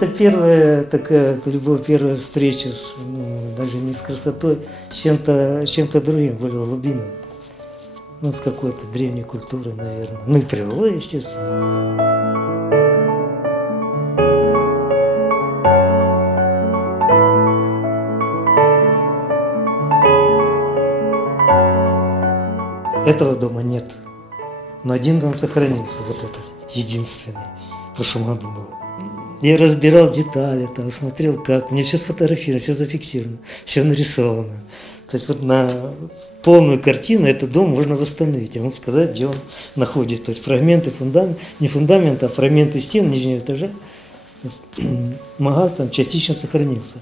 Это первая такая любовь, первая встреча, даже не с красотой, с чем-то другим, более глубинным. Ну, с какой-то древней культурой, наверное. Ну и природа, естественно. Этого дома нет. Но один дом сохранился, вот этот, единственный. В прошлом году был. Я разбирал детали, там, смотрел как. Мне все сфотографировано, все зафиксировано, все нарисовано. То есть вот на полную картину этот дом можно восстановить. Я могу сказать, где он находится. То есть фрагменты фундамента, не фундамента, а фрагменты стен нижнего этажа. Магаз там частично сохранился.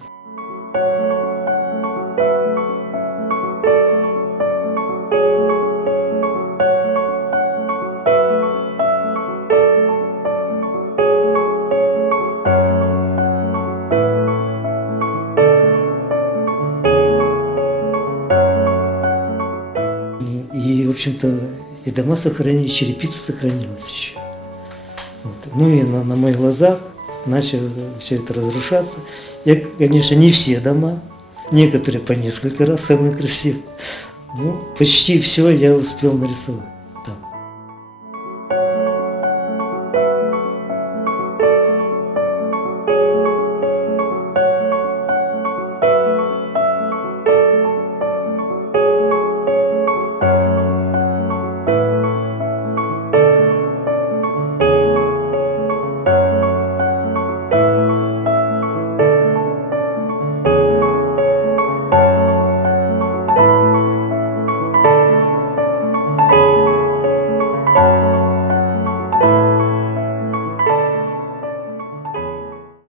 И, в общем-то, и дома сохранились, черепица сохранилась еще. Вот. Ну и на моих глазах начало все это разрушаться. Я, конечно, не все дома, некоторые по несколько раз, самые красивые. Ну, почти все я успел нарисовать.